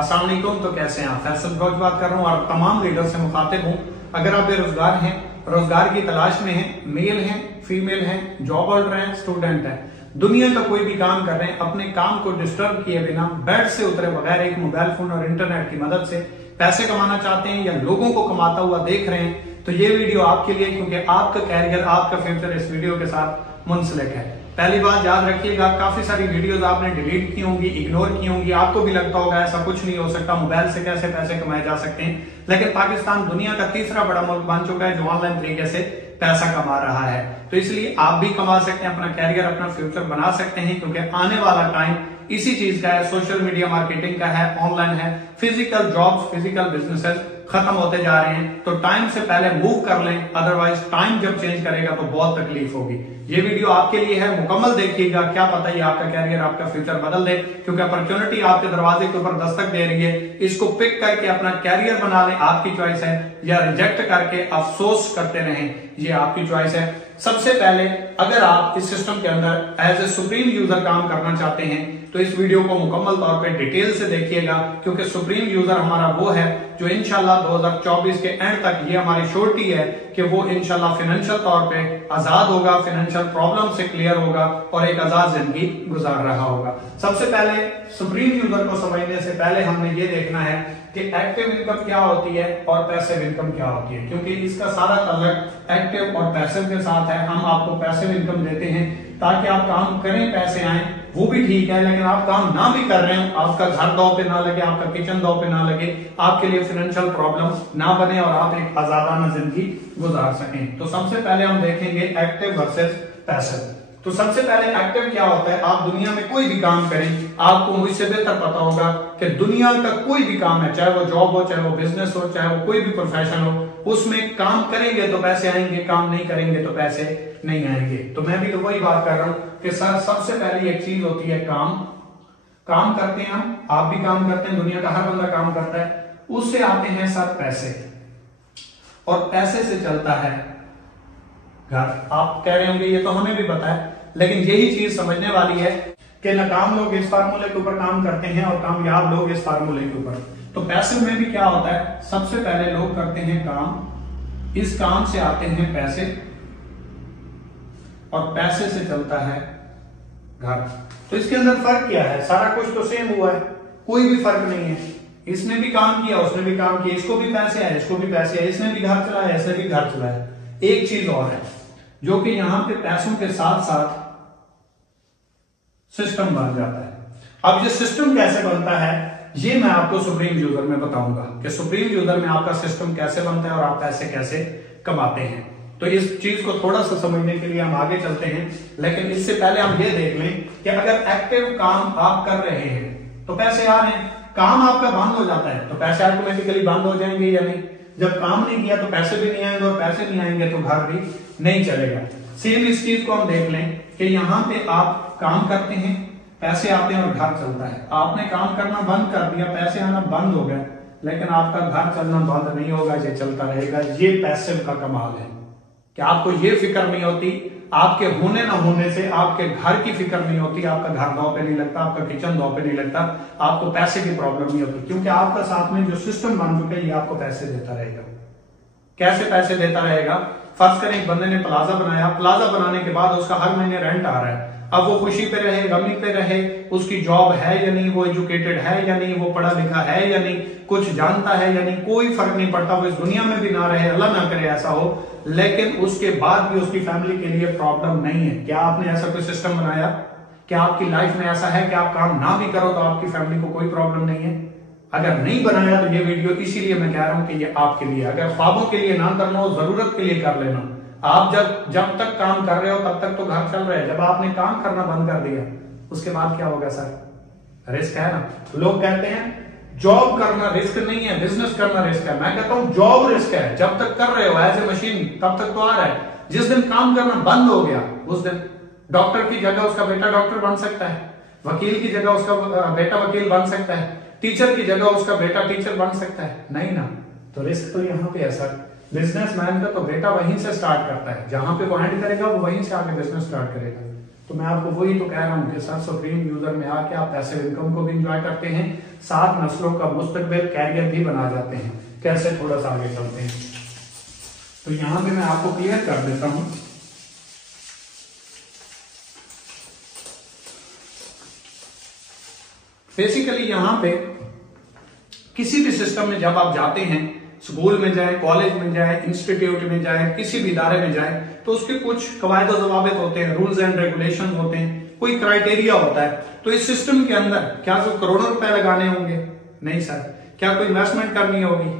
अस्सलाम वालेकुम। तो कैसे हैं आप? फैसल फौज बात कर रहा हूँ और तमाम लीडर से मुखातिब हूँ। अगर आप बेरोजगार हैं, रोजगार की तलाश में हैं, मेल हैं, फीमेल हैं, जॉब होल्डर हैं, स्टूडेंट हैं, दुनिया का कोई भी काम कर रहे हैं, अपने काम को डिस्टर्ब किए बिना बेड से उतरे बगैर एक मोबाइल फोन और इंटरनेट की मदद से पैसे कमाना चाहते हैं या लोगों को कमाता हुआ देख रहे हैं, तो ये वीडियो आपके लिए, क्योंकि आपका कैरियर, आपका फ्यूचर इस वीडियो के साथ मुंसलिक है। पहली बात याद रखिएगा, काफी सारी वीडियोस आपने डिलीट की होंगी, इग्नोर की होंगी, आपको भी लगता होगा ऐसा कुछ नहीं हो सकता, मोबाइल से कैसे पैसे कमाए जा सकते हैं। लेकिन पाकिस्तान दुनिया का तीसरा बड़ा मुल्क बन चुका है जो ऑनलाइन तरीके से पैसा कमा रहा है। तो इसलिए आप भी कमा सकते हैं, अपना कैरियर, अपना फ्यूचर बना सकते हैं, क्योंकि आने वाला टाइम इसी चीज का है, सोशल मीडिया मार्केटिंग का है, ऑनलाइन है। फिजिकल जॉब्स, फिजिकल बिजनेसेस खत्म होते जा रहे हैं, तो टाइम से पहले मूव कर लें, अदरवाइज टाइम जब चेंज करेगा तो बहुत तकलीफ होगी। ये वीडियो आपके लिए है, मुकम्मल देखिएगा, क्या पता ये आपका कैरियर, आपका फ्यूचर बदल दे, क्योंकि अपॉर्चुनिटी आपके दरवाजे के ऊपर दस्तक दे रही है। इसको पिक करके अपना कैरियर बना लें, आपकी चॉइस है, या रिजेक्ट करके अफसोस करते रहें, ये आपकी चॉइस है। सबसे पहले अगर आप इस सिस्टम के अंदर एज ए सुप्रीम यूजर काम करना चाहते हैं तो इस वीडियो को मुकम्मल तौर पे डिटेल से देखिएगा, क्योंकि सुप्रीम यूजर हमारा वो है जो इंशाल्लाह 2024 के एंड तक, ये हमारी श्योरिटी है कि वो इंशाल्लाह फाइनेंशियल तौर पे आजाद होगा, फाइनेंशियल प्रॉब्लम से क्लियर होगा और एक आजाद जिंदगी गुजार रहा होगा। सबसे पहले सुप्रीम यूजर को समझने से पहले हमने ये देखना है कि एक्टिव इनकम क्या होती है और पैसिव इनकम क्या होती है, क्योंकि इसका सारा ताल्लुक एक्टिव और पैसिव के साथ है। हम आपको पैसिव इनकम देते हैं ताकि आप काम करें, पैसे आए, वो भी ठीक है, लेकिन आप काम ना भी कर रहे हो, आपका घर दांव पे ना लगे, आपका किचन दांव पे ना लगे, आपके लिए फाइनेंशियल प्रॉब्लम ना बने और आप एक आजादाना जिंदगी गुजार सकें। तो सबसे पहले हम देखेंगे एक्टिव वर्सेस पैसिव। तो सबसे पहले एक्टिव क्या होता है? आप दुनिया में कोई भी काम करें, आपको मुझसे बेहतर पता होगा कि दुनिया का कोई भी काम है, चाहे वो जॉब हो, चाहे वो बिजनेस हो, चाहे वो कोई भी प्रोफेशन हो, उसमें काम करेंगे तो पैसे आएंगे, काम नहीं करेंगे तो पैसे नहीं आएंगे। तो मैं भी तो वही बात कर रहा हूं कि सर सबसे पहली एक चीज होती है काम करते हैं हम, आप भी काम करते हैं, दुनिया का हर बंदा काम करता है, उससे आते हैं सर पैसे, और पैसे से चलता है घर। आप कह रहे होंगे ये तो हमें भी पता है, लेकिन यही चीज समझने वाली है कि नाकाम लोग इस फार्मूले के ऊपर काम करते हैं और कामयाब लोग इस फार्मूले के ऊपर। तो पैसे में भी क्या होता है? सबसे पहले लोग करते हैं काम, इस काम से आते हैं पैसे और पैसे से चलता है घर। तो इसके अंदर फर्क क्या है? सारा कुछ तो सेम हुआ है, कोई भी फर्क नहीं है। इसने भी काम किया, उसने भी काम किया, इसको भी पैसे आए, इसको भी पैसे आए, इसने भी घर चलाया, इसने भी घर चलाया। एक चीज और है जो कि यहां पे पैसों के साथ साथ सिस्टम बन जाता है। अब ये सिस्टम कैसे बनता है ये मैं आपको सुप्रीम यूजर में बताऊंगा कि सुप्रीम यूजर में आपका सिस्टम कैसे बनता है और आप पैसे कैसे कमाते हैं। तो इस चीज को थोड़ा सा समझने के लिए हम आगे चलते हैं, लेकिन इससे पहले हम ये देख लें कि अगर एक्टिव काम आप कर रहे हैं तो पैसे आ रहे हैं, काम आपका बंद हो जाता है तो पैसे ऑटोमेटिकली बंद हो जाएंगे या नहीं? जब काम नहीं किया तो पैसे भी नहीं आएंगे, और पैसे नहीं आएंगे तो घर भी नहीं चलेगा। सेम इस चीज को हम देख लें कि यहाँ पे आप काम करते हैं, पैसे आते हैं और घर चलता है। आपने काम करना बंद कर दिया, पैसे आना बंद हो गए, लेकिन आपका घर चलना बंद नहीं होगा, ये चलता रहेगा। ये पैसिव का कमाल है कि आपको ये फिक्र नहीं होती, आपके होने ना होने से आपके घर की फिक्र नहीं होती, आपका घर दांव पे नहीं लगता, आपका किचन दांव पे नहीं लगता, आपको पैसे की प्रॉब्लम नहीं होती, क्योंकि आपका साथ में जो सिस्टम बन चुका है ये आपको पैसे देता रहेगा। कैसे पैसे देता रहेगा? फर्ज करें एक बंदे ने प्लाजा बनाया, प्लाजा बनाने के बाद उसका हर महीने रेंट आ रहा है। अब वो खुशी पे रहे, गमी पे रहे, उसकी जॉब है या नहीं, वो एजुकेटेड है या नहीं, वो पढ़ा लिखा है या नहीं, कुछ जानता है या नहीं, कोई फर्क नहीं पड़ता, वो इस दुनिया में भी ना रहे, अल्लाह ना करे ऐसा हो, लेकिन उसके बाद भी उसकी फैमिली के लिए प्रॉब्लम नहीं है। क्या आपने ऐसा कोई सिस्टम बनाया? क्या आपकी लाइफ में ऐसा है कि आप काम ना भी करो तो आपकी फैमिली को कोई प्रॉब्लम नहीं है? अगर नहीं बनाया तो ये वीडियो इसीलिए मैं कह रहा हूं कि ये आपके लिए, अगर ख्वाबों के लिए ना करना हो, जरूरत के लिए कर लेना। आप जब तक काम कर रहे हो तब तक तो घर चल रहा है, जब आपने काम करना बंद कर दिया उसके बाद क्या होगा सर? रिस्क है ना। लोग कहते हैं जॉब करना रिस्क नहीं है, बिजनेस करना रिस्क है। मैं कहता हूं जॉब रिस्क है, जब तक कर रहे हो एज ए मशीन तब तक तो आ रहा है। जिस दिन काम करना बंद हो गया उस दिन डॉक्टर की जगह उसका बेटा डॉक्टर बन सकता है, वकील की जगह उसका बेटा वकील बन सकता है, टीचर की जगह उसका बेटा टीचर बन सकता है, नहीं ना। तो रिस्क तो यहाँ पे है सर। बिजनेसमैन का तो बेटा वहीं से स्टार्ट करता है, जहां पे वो एंड करेगा वो वहीं से आगे बिजनेस स्टार्ट करेगा। तो मैं आपको वही तो कह रहा हूं कि सर सुप्रीम यूजर में आके आप पैसिव इनकम को भी इंजॉय करते हैं, 7 नस्लों का मुस्तकबिल कैरियर भी बना जाते हैं। कैसे, थोड़ा सा आगे चलते हैं। तो यहां पे मैं आपको क्लियर कर देता हूं। बेसिकली यहां पे किसी भी सिस्टम में जब आप जाते हैं, स्कूल में जाए, कॉलेज में जाए, इंस्टीट्यूट में जाए, किसी भी इदारे में जाए, तो उसके कुछ कवायद और जवाबित होते हैं, रूल्स एंड रेगुलेशन होते हैं, कोई क्राइटेरिया होता है। तो इस सिस्टम के अंदर क्या कोई करोड़ों रुपए लगाने होंगे? नहीं सर। क्या कोई इन्वेस्टमेंट करनी होगी?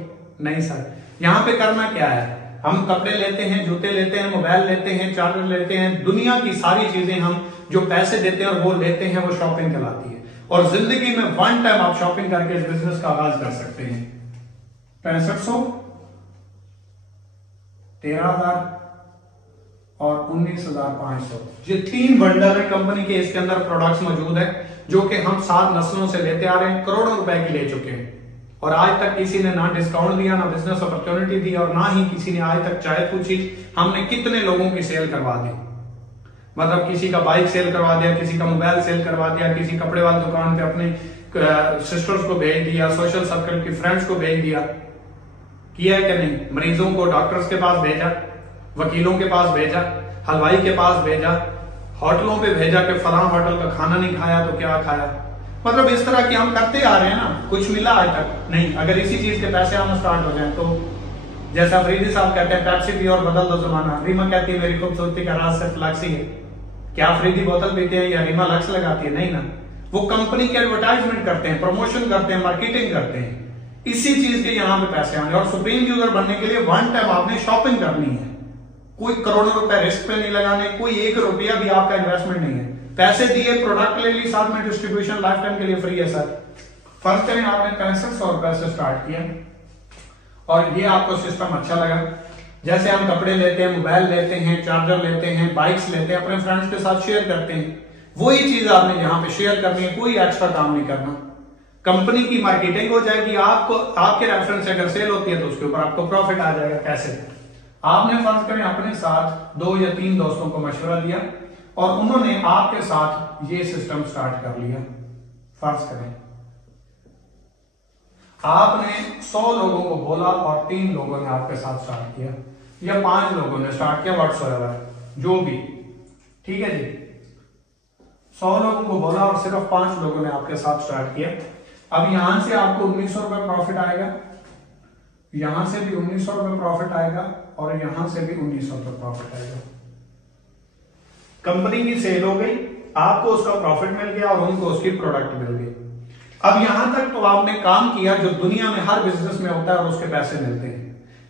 नहीं सर। यहाँ पे करना क्या है, हम कपड़े लेते हैं, जूते लेते हैं, मोबाइल लेते हैं, चार्जर लेते हैं, दुनिया की सारी चीजें हम जो पैसे देते हैं और वो लेते हैं, वो शॉपिंग कहलाती है। और जिंदगी में वन टाइम आप शॉपिंग करके इस बिजनेस का आगाज कर सकते हैं। 6500, 13,000 और 19,500, ये 3 बंडल है कंपनी के। इसके अंदर प्रोडक्ट्स मौजूद है जो कि हम 7 नस्लों से लेते आ रहे हैं, करोड़ों रुपए की ले चुके हैं, और आज तक किसी ने ना डिस्काउंट दिया, ना बिजनेस अपॉर्चुनिटी दी, और ना ही किसी ने आज तक चाय पूछी हमने कितने लोगों की सेल करवा दी। मतलब किसी का बाइक सेल करवा दिया, किसी का मोबाइल सेल करवा दिया, किसी कपड़े वाली दुकान पे अपने सिस्टर्स को भेज दिया, सोशल सर्कल की फ्रेंड्स को भेज दिया। किया है कि नहीं? मरीजों को डॉक्टर्स के पास भेजा, वकीलों के पास भेजा, हलवाई के पास भेजा, होटलों पे भेजा कि फलां होटल का खाना नहीं खाया तो क्या खाया। मतलब इस तरह की हम करते आ रहे हैं ना। कुछ मिला आज तक नहीं। अगर इसी चीज के पैसे आना स्टार्ट हो जाए तो, जैसा अफरीदी साहब कहते हैं, पेप्सी पी और बदल दो जमाना। रीमा कहती है मेरी खूबसूरती का राज सिर्फ लक्स ही है। क्या अफरीदी बोतल पीते हैं या रीमा लक्स लगाती है? नहीं ना। वो कंपनी के एडवर्टाइजमेंट करते हैं, प्रमोशन करते हैं, मार्केटिंग करते हैं। इसी चीज के यहाँ पे पैसे आने। और सुप्रीम यूजर बनने के लिए वन टाइम आपने शॉपिंग करनी है। कोई करोड़ों रुपए रिस्क पे नहीं लगाने, कोई 1 रुपया भी आपका इन्वेस्टमेंट नहीं है। पैसे दिए, प्रोडक्ट ले ली, साथ में डिस्ट्रीब्यूशन लाइफ टाइम के लिए फ्री है सर। फर्स्ट टाइम आपने 6500 रुपए से स्टार्ट किया और ये आपको सिस्टम अच्छा लगा। जैसे हम कपड़े लेते हैं, मोबाइल लेते हैं, चार्जर लेते हैं, बाइक्स लेते हैं, अपने फ्रेंड्स के साथ शेयर करते हैं, वही चीज आपने यहाँ पे शेयर करनी है। कोई एक्स्ट्रा काम नहीं करना। कंपनी की मार्केटिंग हो जाएगी। आपको आपके रेफरेंस से अगर सेल होती है तो उसके ऊपर आपको प्रॉफिट आ जाएगा। कैसे? आपने फर्ज करें अपने साथ 2 या 3 दोस्तों को मशवरा दिया और उन्होंने आपके साथ ये सिस्टम स्टार्ट कर लिया। फर्ज करें आपने 100 लोगों को बोला और 3 लोगों ने आपके साथ स्टार्ट किया, या 5 लोगों ने स्टार्ट किया, व्हाट्सएवर जो भी, ठीक है जी। 100 लोगों को बोला और सिर्फ 5 लोगों ने आपके साथ स्टार्ट किया। अब यहां से आपको 1900 रुपए प्रॉफिट आएगा, यहां से भी 1900 रुपए प्रॉफिट आएगा और यहां से भी 1900 रुपए प्रॉफिट आएगा। कंपनी की सेल हो गई, आपको उसका प्रॉफिट मिल गया और उनको उसकी प्रोडक्ट मिल गई। अब यहां तक तो आपने काम किया जो दुनिया में हर बिजनेस में होता है और उसके पैसे मिलते हैं।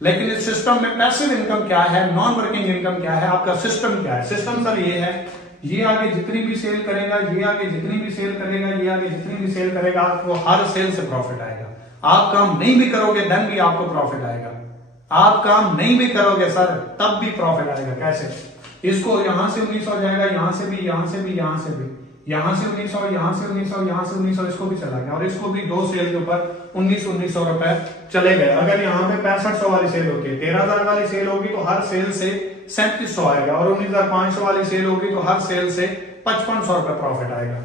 लेकिन इस सिस्टम में पैसिव इनकम क्या है, नॉन वर्किंग इनकम क्या है, आपका सिस्टम क्या है? सिस्टम सर ये है, ये आगे जितनी भी सेल करेगा, ये आगे जितनी भी सेल करेगा, ये आगे जितनी भी सेल करेगा, आपको हर सेल से प्रॉफिट आएगा। आप काम नहीं भी करोगे देन भी आपको प्रॉफिट आएगा। आप काम नहीं भी करोगे सर तब भी प्रॉफिट आएगा। कैसे? इसको यहां से 1900 हो जाएगा, यहां से भी, यहां से भी, यहां से भी, यहां से 1900, यहां से 1900, यहां से 1900, इसको भी चला गया और इसको भी 2 सेल के ऊपर 1900 रुपए चले गए। अगर यहाँ पे 6500 वाली सेल होती है, 13,000 वाली सेल होगी तो हर सेल से 3700 आएगा और 19,500 वाली सेल होगी तो हर सेल से 5500 रुपए प्रॉफिट आएगा।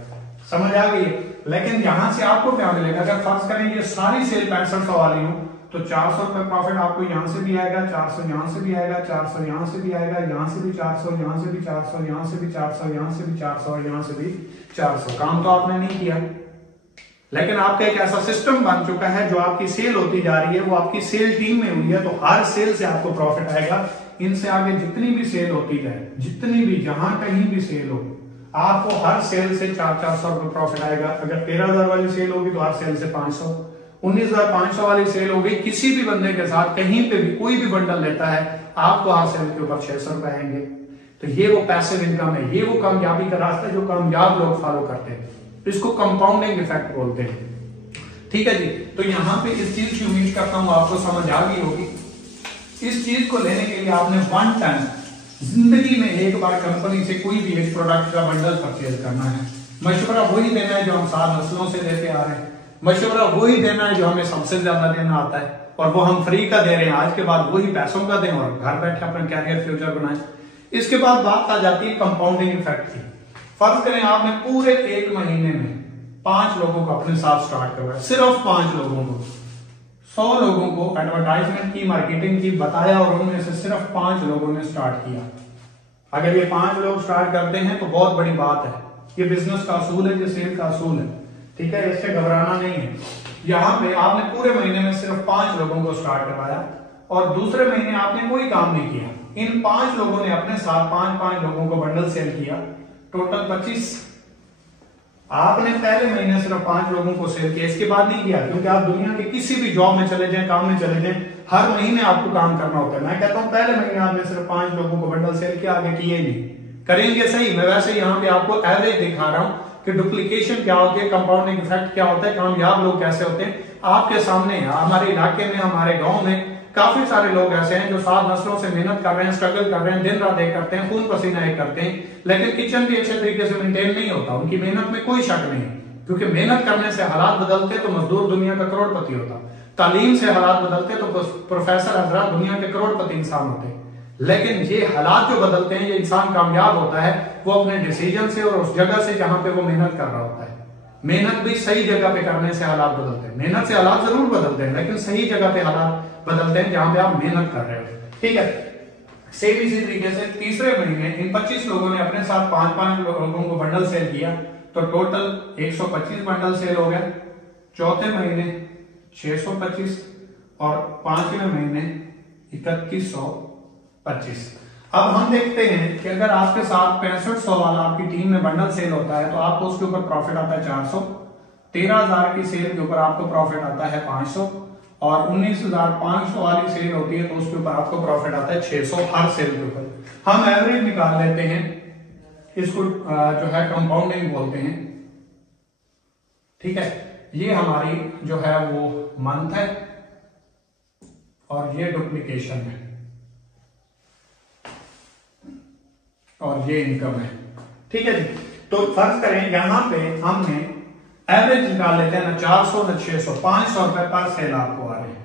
समझ आ गई? लेकिन यहां से आपको क्या मिलेगा? अगर फर्ज करें ये सारी सेल 6500 वाली हो तो 400 रुपए प्रॉफिट आपको यहां से भी आएगा, 400 यहां से भी आएगा, 400 यहां से भी आएगा, यहां से भी 400, यहां से भी 400, यहां से भी 400, यहां से भी 400 और यहां से भी 400। काम तो आपने नहीं किया, लेकिन आपका एक ऐसा सिस्टम बन चुका है जो आपकी सेल होती जा रही है, वो आपकी सेल टीम में हुई है, तो हर सेल से आपको प्रॉफिट आएगा। इनसे आगे जितनी भी सेल होती जाए, जितनी भी, जहां कहीं भी सेल हो, आपको हर सेल से 400 रुपए प्रॉफिट आएगा। अगर 13,000 वाली सेल होगी तो हर सेल से 500, 19,500 वाली सेल होगी, किसी भी बंदे के साथ कहीं पे भी कोई भी बंडल लेता है आपको हर सेल के ऊपर 600 रुपए आएंगे। तो ये वो पैसिव इनकम है, ये वो कामयाबी का रास्ता है जो कामयाब लोग फॉलो करते हैं। इसको कंपाउंडिंग इफेक्ट बोलते हैं। ठीक है जी। तो यहाँ पे इस चीज की उम्मीद करता हूँ आपको समझ आ गई होगी। इस चीज को लेने के लिए आपने वन टाइम जिंदगी में एक बार कंपनी से कोई भी एक प्रोडक्ट का बंडल परचेज करना है। मशवरा वही देना है जो हम 7 नस्लों से देते आ रहे हैं। मशवरा वही देना है जो हमें सबसे ज्यादा देना आता है और वो हम फ्री का दे रहे हैं। आज के बाद वही पैसों का दें और घर बैठे अपना कैरियर फ्यूचर बनाएं। इसके बाद बात आ जाती है कंपाउंडिंग इफेक्ट की। फर्ज करें आपने पूरे 1 महीने में 5 लोगों को अपने साथ स्टार्ट करवाया, सिर्फ 5 लोगों को, 100 लोगों को एडवर्टाइजमेंट की, मार्केटिंग की, बताया और उनमें से सिर्फ 5 लोगों ने स्टार्ट किया। अगर ये 5 लोग स्टार्ट करते हैं तो बहुत बड़ी बात है। ये बिजनेस का असूल है, ये सेल का असूल है, ठीक है, इससे घबराना नहीं है। यहाँ पे आपने पूरे महीने में सिर्फ 5 लोगों को स्टार्ट करवाया और दूसरे महीने आपने कोई काम नहीं किया। इन 5 लोगों ने अपने साथ 5-5 लोगों को बंडल सेल किया, टोटल 25। आपने पहले महीने सिर्फ 5 लोगों को सेल किया, इसके बाद नहीं किया, क्योंकि आप दुनिया के किसी भी जॉब में चले जाएं, काम में चले जाएं, हर महीने आपको काम करना होता है। मैं कहता हूं पहले महीने आपने सिर्फ 5 लोगों को बंडल सेल किया, आगे किए नहीं। करेंगे सही, मैं वैसे यहाँ पे आपको एवरेज दिखा रहा हूं कि डुप्लीकेशन क्या होती है, कंपाउंडिंग इफेक्ट क्या होता है, कामयाब लोग कैसे होते हैं आपके सामने। हमारे इलाके में, हमारे गांव में काफी सारे लोग ऐसे हैं जो 7 नस्लों से मेहनत कर रहे हैं, स्ट्रगल कर रहे हैं, दिन रात एक करते हैं, खून पसीना एक करते हैं, लेकिन किचन भी अच्छे तरीके से मेंटेन नहीं होता। उनकी मेहनत में कोई शक नहीं, क्योंकि मेहनत करने से हालात बदलते तो मजदूर दुनिया का करोड़पति होता, तालीम से हालात बदलते तो प्रोफेसर हजरात दुनिया के करोड़पति इंसान होते। लेकिन ये हालात जो बदलते हैं, ये इंसान कामयाब होता है वो अपने डिसीजन से और उस जगह से जहां पे वो मेहनत कर रहा होता है। मेहनत भी सही जगह पे करने से हालात बदलते हैं। मेहनत से हालात जरूर बदलते हैं, लेकिन सही जगह पे हालात बदलते हैं जहां पे आप मेहनत कर रहे हो, ठीक है। सेम इसी तरीके से तीसरे महीने इन 25 लोगों ने अपने साथ 5-5 लोगों को बंडल सेल किया, तो टोटल 125 बंडल सेल हो गए। चौथे महीने 625 और 5वें महीने 3125। अब हम देखते हैं कि अगर आपके साथ 6500 वाला आपकी टीम में बंडल सेल होता है तो आपको उसके ऊपर प्रॉफिट आता है 400। 13,000 की सेल के ऊपर आपको प्रॉफिट आता है 500 और 19,500 वाली सेल होती है तो उसके ऊपर आपको प्रॉफिट आता है 600 हर सेल के ऊपर। हम एवरेज निकाल लेते हैं, इसको जो है कंपाउंडिंग बोलते हैं, ठीक है। ये हमारी जो है वो मंथ है और ये डुप्लीकेशन है और ये इनकम है, ठीक है जी। तो फर्ज करें यहां पे हमने एवरेज निकाल लेते हैं ना 400 ना 600, 500 रुपए पर सेल आपको आ रहे हैं।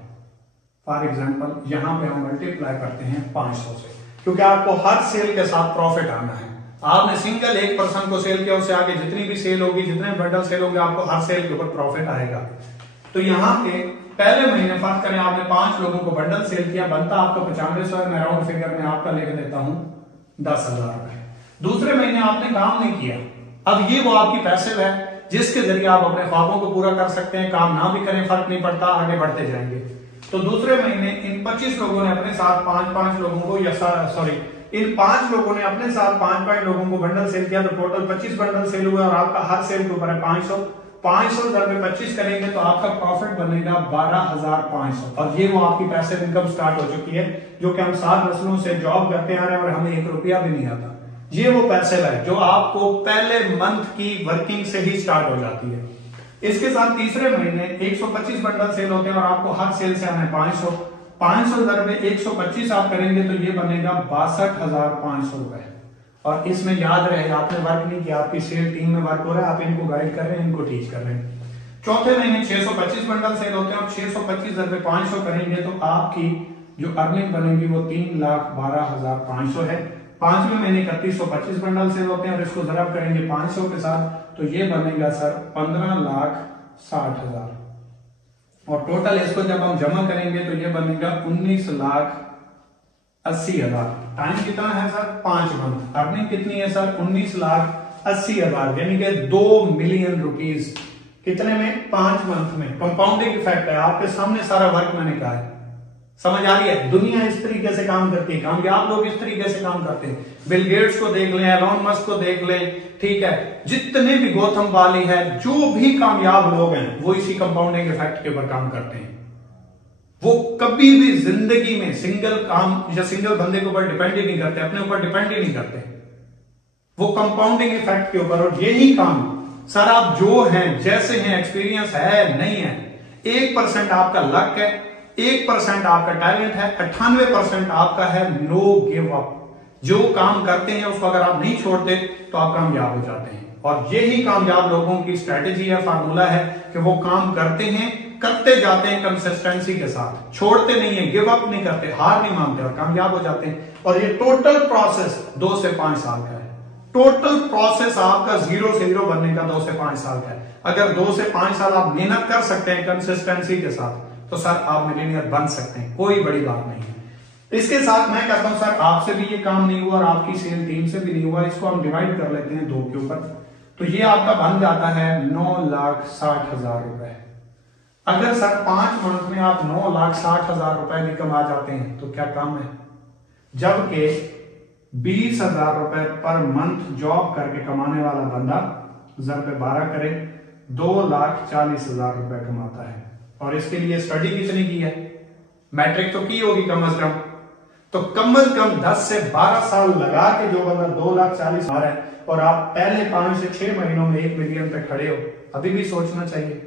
फॉर एग्जांपल यहां पे हम मल्टीप्लाई करते हैं 500 से, क्योंकि आपको हर सेल के साथ प्रॉफिट आना है। आपने सिंगल एक पर्सन को सेल किया, उससे आगे जितनी भी सेल होगी, जितने बंडल सेल होंगे, आपको हर सेल के ऊपर प्रॉफिट आएगा। तो यहाँ पे पहले महीने फर्ज करें आपने 5 लोगों को बंडल सेल किया, बनता आपको 9500, मैं राउंड फिगर में आपका लिख देता हूं 10,000 रुपए। दूसरे महीने आपने काम नहीं किया, अब ये वो आपकी पैसिव है जिसके जरिए आप अपने ख्वाबों को पूरा कर सकते हैं। काम ना भी करें फर्क नहीं पड़ता, आगे बढ़ते जाएंगे। तो दूसरे महीने इन 25 लोगों ने अपने साथ 5-5 लोगों को, या सॉरी इन 5 लोगों ने अपने साथ 5-5 लोगों को बंडल सेल किया, तो टोटल 25 बंडल सेल हुए और आपका हर सेल के ऊपर है 500। 500 में 25 करेंगे तो आपका प्रॉफिट बनेगा 12,500 और ये वो आपकी पैसिव इनकम स्टार्ट हो चुकी है, जो कि हम 7 नस्लों से जॉब करते आ रहे हैं और हमें 1 रुपया भी नहीं आता। ये वो पैसिव है जो आपको पहले मंथ की वर्किंग से ही स्टार्ट हो जाती है। इसके साथ तीसरे महीने 125 बंडल सेल होते हैं और आपको हर सेल से आना है 500। 500 में 125 आप करेंगे तो ये बनेगा 62,500 रुपए। और इसमें याद रहे आपने वर्क नहीं किया, आपकी सेल टीम में वर्क हो रहा है, आप इनको गाइड कर रहे हैं, इनको टीच कर रहे हैं। चौथे महीने 625 बंडल सेल होते हैं और 625 500 करेंगे तो आपकी जो अर्निंग बनेगी वो 3,12,500 है। 5वें महीने 3125 बंडल सेल होते हैं और इसको जरब करेंगे 500 के साथ तो ये बनेगा सर 15,60,000 और टोटल इसको जब हम जमा करेंगे तो ये बनेगा 19,80,000। टाइम कितना है सर? 5 मंथ। अर्निंग कितनी है सर? 19,80,000 यानी कि 2 मिलियन रुपीस। कितने में? 5 मंथ में। कंपाउंडिंग इफेक्ट है, आपके सामने सारा वर्क मैंने कहा है, समझ आ रही है? दुनिया इस तरीके से काम करती है, कामयाब लोग इस तरीके से काम करते हैं। बिल गेट्स को देख लें, एलॉन मस्क को देख लें, ठीक है, जितने भी गौतम वाली है, जो भी कामयाब लोग हैं वो इसी कंपाउंडिंग इफेक्ट के ऊपर काम करते हैं। वो कभी भी जिंदगी में सिंगल काम या सिंगल बंदे के ऊपर डिपेंड ही नहीं करते, अपने ऊपर डिपेंड ही नहीं करते, वो कंपाउंडिंग इफेक्ट के ऊपर। और यही काम सर आप जो हैं जैसे हैं, एक्सपीरियंस है नहीं है, 1% आपका लक है, 1% आपका टैलेंट है, 98% आपका है नो गिव अप। जो काम करते हैं उसको अगर आप नहीं छोड़ते तो आप कामयाब हो जाते हैं। और यही कामयाब लोगों की स्ट्रेटेजी है, फार्मूला है कि वो काम करते हैं, करते जाते हैं कंसिस्टेंसी के साथ, छोड़ते नहीं है, गिव अप नहीं करते, हार नहीं मानते और कामयाब हो जाते हैं। और ये टोटल प्रोसेस 2 से 5 साल का है। टोटल प्रोसेस आपका 0 से हीरो बनने का 2 से 5 साल का है। अगर 2 से 5 साल आप मेहनत कर सकते हैं कंसिस्टेंसी के साथ तो सर आप मिलीनियर बन सकते हैं, कोई बड़ी बात नहीं है। इसके साथ मैं कहता हूं सर आपसे भी ये काम नहीं हुआ और आपकी सेल टीम से भी नहीं हुआ, इसको हम डिवाइड कर लेते हैं 2 के ऊपर, तो ये आपका बन जाता है 9,60,000 रुपए। अगर सर 5 मंथ में आप 9,60,000 रुपए भी कमा जाते हैं तो क्या कम है, जबकि 20,000 रुपए पर मंथ जॉब करके कमाने वाला बंदा ज़र 12 करे 2,40,000 रुपए कमाता है। और इसके लिए स्टडी कितनी की है, मैट्रिक तो की होगी कम से कम, तो कम 10 से 12 साल लगा के जो बंदा 2,40,000 आ रहा है और आप पहले 5 से 6 महीनों में 1 मिलियन पे खड़े हो, अभी भी सोचना चाहिए।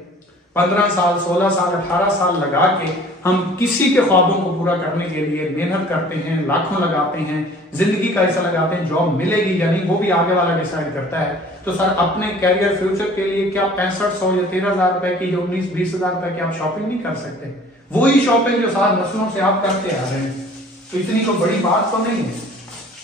15 साल 16 साल 18 साल लगा के हम किसी के ख्वाबों को पूरा करने के लिए मेहनत करते हैं, लाखों लगाते हैं, जिंदगी का हिस्सा लगाते हैं, जॉब मिलेगी या नहीं वो भी आगे वाला डिसाइड करता है। तो सर अपने कैरियर फ्यूचर के लिए क्या 6500 या 13,000 रुपए की, 19-20,000 रुपए की आप शॉपिंग नहीं कर सकते? वही शॉपिंग जो 7 नस्लों से आप करते आ रहे हैं, तो इतनी तो बड़ी बात तो नहीं है।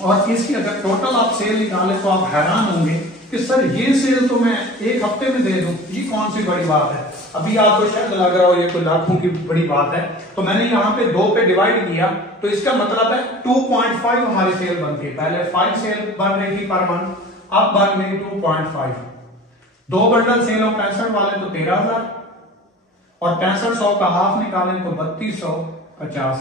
और इसकी अगर टोटल आप सेल निकाले तो आप हैरान होंगे कि सर ये सेल तो मैं 1 हफ्ते में दे दूं, ये कौन सी बड़ी बात है। अभी आपको शायद लग रहा हो ये कोई लाखों की बड़ी बात है, तो मैंने यहाँ पे 2 पे डिवाइड किया, तो इसका मतलब है 2.5 हमारी सेल बनती है। पहले 5 सेल बन रही थी पर मंथ, अब बन गई 2.5। 2 बंडल सेल और 65 वाले तो 13,000 और 6500 का हाफ निकालें तो 3250।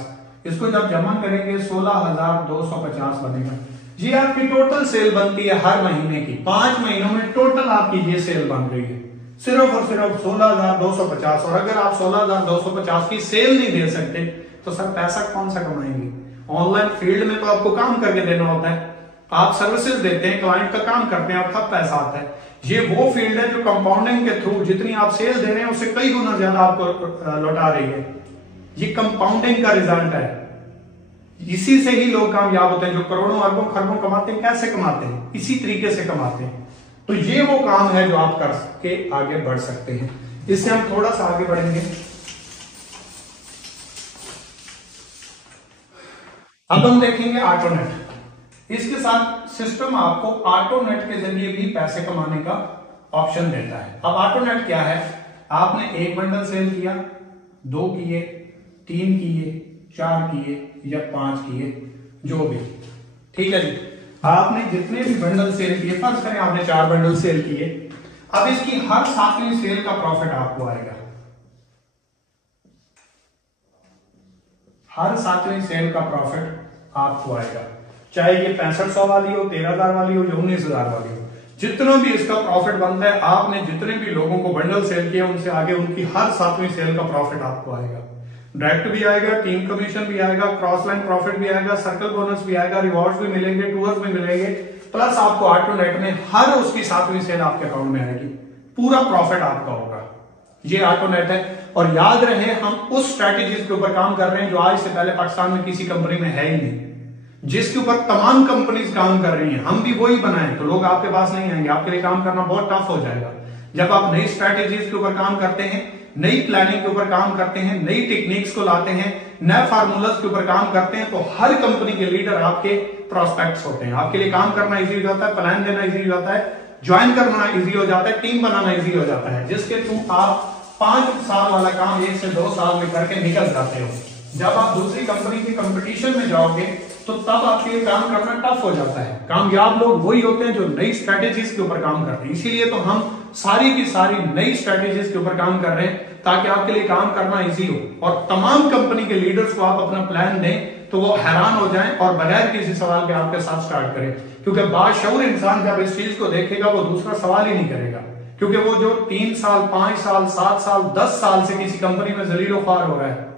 इसको जब जमा करेंगे 16,250 बनेगा। ये आपकी टोटल सेल बनती है हर महीने की। 5 महीनों में टोटल आपकी ये सेल बन रही है सिर्फ और सिर्फ 16,250। और अगर आप 16,250 की सेल नहीं दे सकते तो सर पैसा कौन सा कमाएंगे? ऑनलाइन फील्ड में तो आपको काम करके देना होता है, आप सर्विसेज देते हैं, क्लाइंट का काम करते हैं, आपका पैसा आता है। ये वो फील्ड है जो कंपाउंडिंग के थ्रू जितनी आप सेल दे रहे हैं उससे कई गुना ज्यादा आपको लौटा रही है। ये कंपाउंडिंग का रिजल्ट है, इसी से ही लोग कामयाब होते हैं। जो करोड़ों अरबों खरबों कमाते हैं, कैसे कमाते हैं? इसी तरीके से कमाते हैं। तो ये वो काम है जो आप कर के आगे बढ़ सकते हैं। इससे हम थोड़ा सा आगे बढ़ेंगे। अब हम देखेंगे ऑटोनेट। इसके साथ सिस्टम आपको ऑटोनेट के जरिए भी पैसे कमाने का ऑप्शन देता है। अब ऑटोनेट क्या है? आपने 1 बंडल सेल किया, 2 किए, 3 किए, 4 किए या 5 किए, जो भी, ठीक है जी। आपने जितने भी बंडल सेल किए, फर्ज करें आपने 4 बंडल सेल किए, अब इसकी हर 7वीं सेल का प्रॉफिट आपको आएगा। हर 7वीं सेल का प्रॉफिट आपको आएगा, चाहे ये 6500 वाली हो, 13,000 वाली हो या 19,000 वाली हो। जितना भी इसका प्रॉफिट बनता है, आपने जितने भी लोगों को बंडल सेल किया उनसे आगे उनकी हर 7वीं सेल का प्रॉफिट आपको आएगा। डायरेक्ट भी आएगा, टीम कमीशन भी आएगा, क्रॉस लाइन प्रॉफिट भी आएगा, सर्कल बोनस भी आएगा, रिवॉर्ड्स भी मिलेंगे, टूर्स भी मिलेंगे, प्लस आपको ऑटोनेट में हर उसकी 7वीं सेल आपके अकाउंट में आएगी, पूरा प्रॉफिट आपका होगा। ये ऑटोनेट है। और याद रहे हम उस स्ट्रैटेजीज के ऊपर काम कर रहे हैं जो आज से पहले पाकिस्तान में किसी कंपनी में है ही नहीं, जिसके ऊपर तमाम कंपनीज काम कर रही हैं। हम भी वही बनाएं तो लोग आपके पास नहीं आएंगे, आपके लिए काम करना बहुत टफ हो जाएगा। जब आप नई स्ट्रैटेजीज के ऊपर काम करते हैं, नई प्लानिंग के ऊपर काम करते हैं, नई टेक्निक्स को लाते हैं, नए फार्मूलाज के ऊपर काम करते हैं, तो हर कंपनी के लीडर आपके प्रोस्पेक्ट्स होते हैं। आपके लिए काम करना इजी हो जाता है, प्लान देना इजी हो जाता है, ज्वाइन करना इजी हो जाता है, टीम बनाना इजी हो जाता है, जिसके थ्रू आप 5 साल वाला काम 1 से 2 साल में करके निकल जाते हो। जब आप दूसरी कंपनी की कंपटीशन में जाओगे तो तब आपके लिए काम करना टफ हो जाता है। कामयाब लोग वही होते हैं जो नई स्ट्रैटेजीज के ऊपर काम करते हैं। इसीलिए तो हम सारी की सारी नई स्ट्रैटेजीज के ऊपर काम कर रहे हैं ताकि आपके लिए काम करना इजी हो। और तमाम कंपनी के लीडर्स को आप अपना प्लान दें तो वो हैरान हो जाएं और बगैर किसी सवाल के आपके साथ स्टार्ट करें, क्योंकि बाशऊर इंसान जब इस चीज को देखेगा वो दूसरा सवाल ही नहीं करेगा। क्योंकि वो जो 3 साल 5 साल 7 साल 10 साल से किसी कंपनी में जलीलो ख्वार हो रहा है,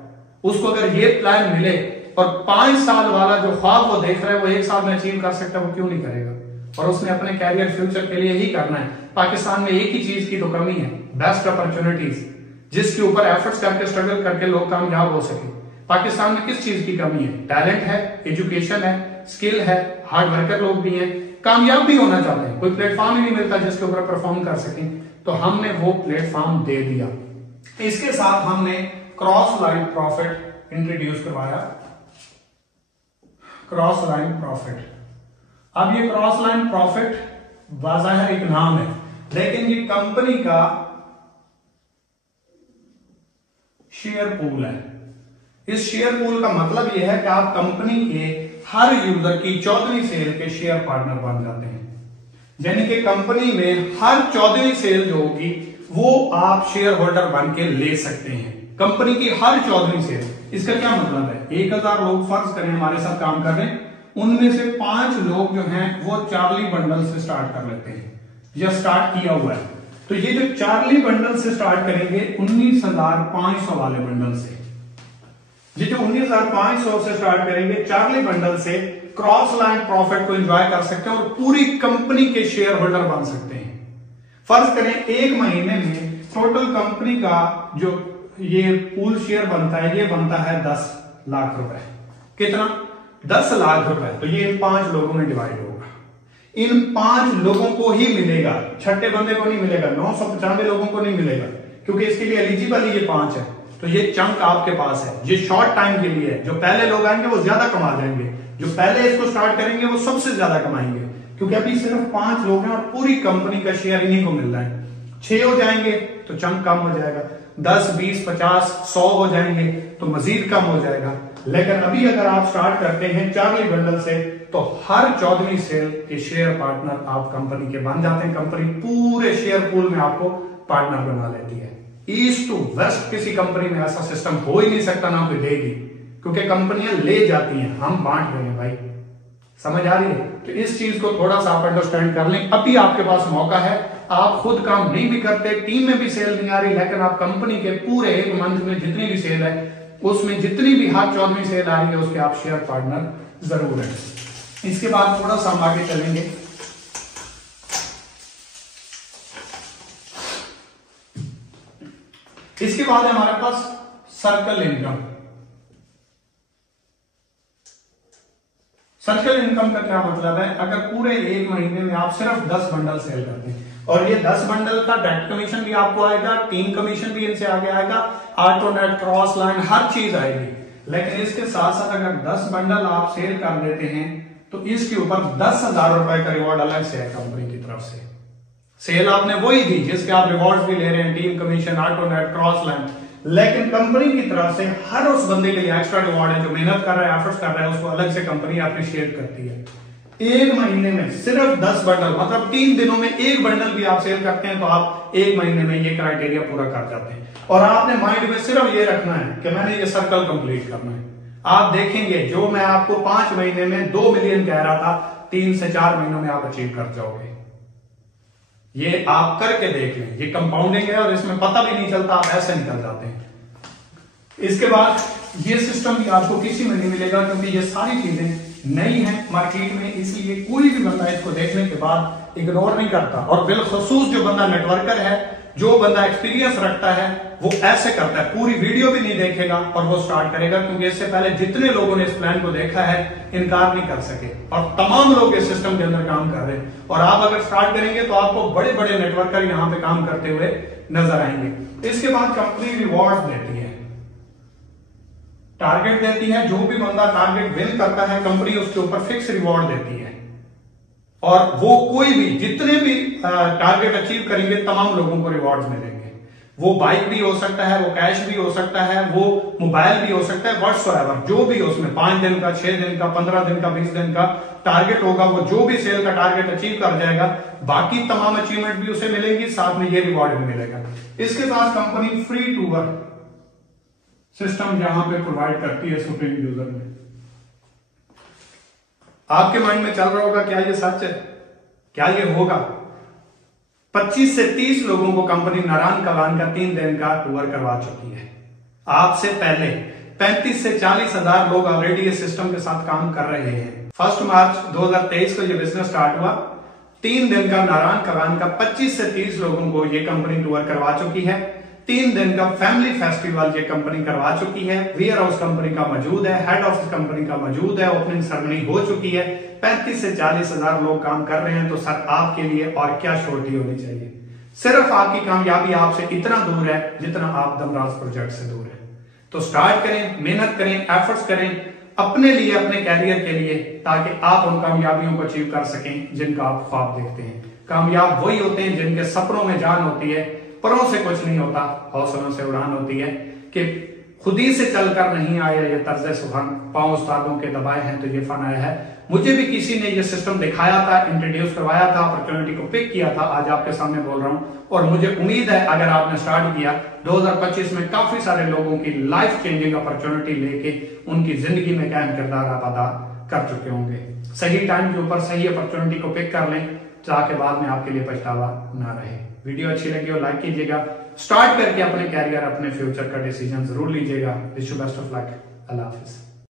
उसको अगर ये प्लान मिले और 5 साल वाला जो ख्वाब वो देख रहा है वो 1 साल में अचीव कर सकता है, वो क्यों नहीं करेगा? और उसने अपने कैरियर फ्यूचर के लिए ही करना है। पाकिस्तान में एक ही चीज की तो कमी है, बेस्ट अपॉर्चुनिटीज, जिसके ऊपर एफर्ट्स करके स्ट्रगल करके लोग कामयाब हो सके। पाकिस्तान में किस चीज की कमी है? टैलेंट है, एजुकेशन है, स्किल है, हार्ड वर्कर लोग भी हैं, कामयाब भी होना चाहते हैं, कोई प्लेटफॉर्म ही नहीं मिलता जिसके ऊपर परफॉर्म कर सकें, तो हमने वो प्लेटफॉर्म दे दिया। इसके साथ हमने क्रॉस लाइन प्रॉफिट इंट्रोड्यूस करवाया। क्रॉस लाइन प्रॉफिट, अब ये क्रॉस लाइन प्रॉफिट बाज़ाहिर एक नाम है, लेकिन ये कंपनी का शेयर पूल है। इस शेयर पूल का मतलब यह है कि आप कंपनी के हर यूजर की 14वीं सेल के शेयर पार्टनर बन जाते हैं। यानी कि कंपनी में हर 14वीं सेल जो होगी वो आप शेयर होल्डर बन के ले सकते हैं, कंपनी की हर 14वीं सेल। इसका क्या मतलब है? 1000 लोग फर्ज करें हमारे साथ काम कर रहे हैं, उनमें से 5 लोग जो हैं वो चार्ली बंडल से स्टार्ट कर लेते हैं या स्टार्ट किया हुआ है। तो ये जो चार्ली बंडल से स्टार्ट करेंगे 19,500 वाले बंडल से, ये जो 19,500 से स्टार्ट करेंगे चार्ली बंडल से, क्रॉस लाइन प्रॉफिट को एंजॉय कर सकते हैं और पूरी कंपनी के शेयर होल्डर बन सकते हैं। फर्ज करें एक महीने में टोटल कंपनी का जो ये पूल शेयर बनता है ये बनता है 10 लाख रुपए। कितना? 10 लाख रुपए। तो ये इन 5 लोगों में डिवाइड होगा, इन 5 लोगों को ही मिलेगा, छठे बंदे को नहीं मिलेगा, 995 लोगों को नहीं मिलेगा, क्योंकि इसके लिए एलिजिबल ये 5 है। तो ये चंक आपके पास है, ये शॉर्ट टाइम के लिए है। जो पहले लोग आएंगे वो ज्यादा कमा जाएंगे, जो पहले इसको स्टार्ट करेंगे वो सबसे ज्यादा कमाएंगे, क्योंकि अभी सिर्फ 5 लोग हैं और पूरी कंपनी का शेयर इन्हीं को मिल रहा है। 6 हो जाएंगे तो चंक कम हो जाएगा, 10, 20, 50, 100 हो जाएंगे तो मजीद कम हो जाएगा। लेकिन अभी अगर आप स्टार्ट करते हैं चार्ली बंडल से तो हर 14वीं सेल के शेयर पार्टनर आप कंपनी के बन जाते हैं। कंपनी पूरे शेयर पूल में आपको पार्टनर बना लेती है। ईस्ट टू वेस्ट किसी कंपनी में ऐसा सिस्टम हो ही नहीं सकता, ना कोई देगी, क्योंकि कंपनियां ले जाती हैं, हम बांट रहे हैं। भाई समझ आ रही है? तो इस चीज को थोड़ा सा आप अंडरस्टैंड कर लें। अभी आपके पास मौका है, आप खुद काम नहीं भी करते, टीम में भी सेल नहीं आ रही, लेकिन आप कंपनी के पूरे एक मंथ में जितनी भी सेल है उसमें जितनी भी हर 14वीं सेल आ रही है उसके आप शेयर पार्टनर जरूर है। इसके बाद थोड़ा सा हम आगे चलेंगे। इसके बाद है हमारे पास सर्कल इनकम। सर्कल इनकम का क्या मतलब है? अगर पूरे एक महीने में आप सिर्फ 10 बंडल सेल करते हैं और ये 10 बंडल का डायरेक्ट कमीशन भी आपको आएगा, टीम कमीशन भी इनसे आगे आएगा, ऑटोनेट, क्रॉस लाइन, हर चीज आएगी। लेकिन इसके साथ साथ अगर 10 बंडल आप सेल कर देते हैं तो इसके ऊपर 10,000 रुपए का रिवॉर्ड अलग से है कंपनी की तरफ से। सेल आपने वही दी जिसके आप रिवॉर्ड्स भी ले रहे हैं, टीम कमीशन, ऑटोनेट, क्रॉस लाइन, लेकिन कंपनी की तरफ से हर उस बंदे के लिए एक्स्ट्रा रिवॉर्ड है जो मेहनत कर रहा है, एफर्ट्स कर रहा है, उसको अलग से कंपनी अप्रिशिएट करती है। एक महीने में सिर्फ 10 बंडल, मतलब 3 दिनों में एक बंडल भी आप सेल करते हैं तो आप एक महीने में ये क्राइटेरिया पूरा कर जाते हैं। और आपने माइंड में सिर्फ ये रखना है कि मैंने ये सर्कल कंप्लीट करना है। आप देखेंगे जो मैं आपको 5 महीने में 2 मिलियन कह रहा था, 3 से 4 महीनों में आप अचीव कर जाओगे। ये आप करके देख लें, ये कंपाउंडिंग है और इसमें पता भी नहीं चलता, आप ऐसे निकल जाते हैं। इसके बाद ये सिस्टम भी आपको किसी में नहीं मिलेगा, क्योंकि ये सारी चीजें नई हैं मार्केट में, इसलिए कोई भी बंदा इसको देखने के बाद इग्नोर नहीं करता। और बिलखसूस जो बंदा नेटवर्कर है, जो बंदा एक्सपीरियंस रखता है, वो ऐसे करता है, पूरी वीडियो भी नहीं देखेगा और वो स्टार्ट करेगा, क्योंकि इससे पहले जितने लोगों ने इस प्लान को देखा है इनकार नहीं कर सके और तमाम लोग इस सिस्टम के अंदर काम कर रहे हैं। और आप अगर स्टार्ट करेंगे तो आपको बड़े बड़े नेटवर्कर यहाँ पे काम करते हुए नजर आएंगे। इसके बाद कंपनी रिवॉर्ड देती है, टारगेट देती है। जो भी बंदा टारगेट विन करता है कंपनी उसके ऊपर फिक्स रिवॉर्ड देती है, और वो कोई भी जितने भी टारगेट अचीव करेंगे तमाम लोगों को रिवॉर्ड्स मिलेंगे। वो बाइक भी हो सकता है, वो कैश भी हो सकता है, वो मोबाइल भी हो सकता है, व्हाट्सएवर जो भी उसमें 5 दिन का, 6 दिन का, 15 दिन का, 20 दिन का टारगेट होगा, वो जो भी सेल का टारगेट अचीव कर जाएगा बाकी तमाम अचीवमेंट भी उसे मिलेगी, साथ में ये रिवॉर्ड भी मिलेगा। इसके साथ कंपनी फ्री टूर सिस्टम यहां पे प्रोवाइड करती है सुप्रीम यूजर में। आपके माइंड में चल रहा होगा क्या ये सच है, क्या ये होगा? 25 से 30 लोगों को कंपनी नारायण कलान का 3 दिन का टूर करवा चुकी है। आपसे पहले 35 से 40 हजार लोग ऑलरेडी इस सिस्टम के साथ काम कर रहे हैं। 1 मार्च 2023 को ये बिजनेस स्टार्ट हुआ। 3 दिन का नारायण कलान का 25 से 30 लोगों को ये कंपनी टूर करवा चुकी है। 3 दिन का फैमिली फेस्टिवल ये कंपनी करवा चुकी है। वेयर हाउस कंपनी का मौजूद है, हेड ऑफिस कंपनी का मौजूद है, ओपनिंग सेरेमनी हो चुकी है। 35 से 40 हजार लोग काम कर रहे हैं। तो सर आपके लिए और क्या छोटी होनी चाहिए? सिर्फ आपकी कामयाबी आपसे इतना दूर है जितना आप दमराज प्रोजेक्ट से दूर है। तो स्टार्ट करें, मेहनत करें, एफर्ट्स करें अपने लिए, अपने कैरियर के लिए, ताकि आप उन कामयाबियों को अचीव कर सकें जिनका आप ख्वाब देखते हैं। कामयाब वही होते हैं जिनके सपनों में जान होती है, परों से कुछ नहीं होता, हौसलों से उड़ान होती है। कि खुद ही से चलकर नहीं आया ये तर्ज सुखन, पांव उस्तादों के दबाए हैं तो ये फन आया है। मुझे भी किसी ने ये सिस्टम दिखाया था, इंट्रोड्यूस करवाया था, अपॉर्चुनिटी को पिक किया था, आज आपके सामने बोल रहा हूं। और मुझे उम्मीद है अगर आपने स्टार्ट किया 2025 में काफी सारे लोगों की लाइफ चेंजिंग अपॉर्चुनिटी लेके उनकी जिंदगी में कायम किरदार आप अदा कर चुके होंगे। सही टाइम के ऊपर सही अपॉर्चुनिटी को पिक कर लें ताकि बाद में आपके लिए पछतावा ना रहे। वीडियो अच्छी लगी हो लाइक कीजिएगा, स्टार्ट करके अपने कैरियर अपने फ्यूचर का डिसीजन जरूर लीजिएगा। Wish you best of luck. Allah Hafiz.